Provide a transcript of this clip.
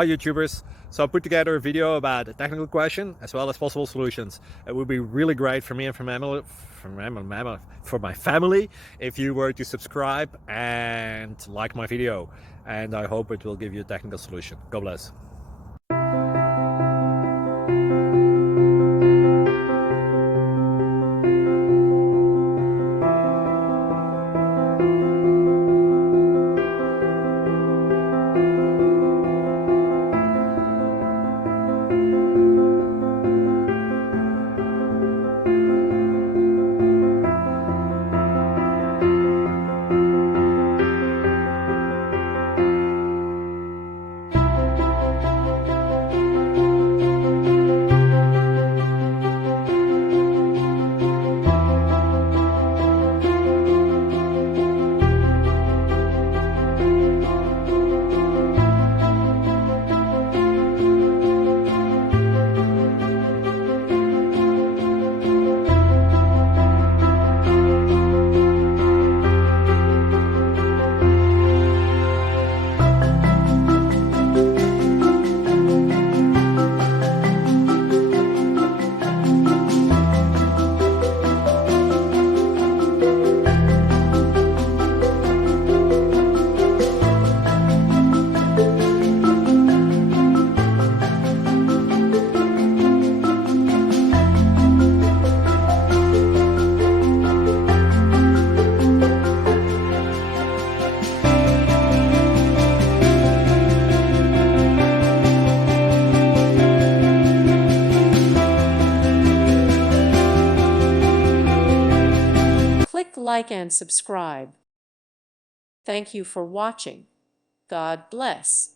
Hi YouTubers. So I put together a video about a technical question as well as possible solutions. It would be really great for me and for my family if you were to subscribe and like my video. And I hope it will give you a technical solution. God bless. Click like and subscribe. Thank you for watching. God bless.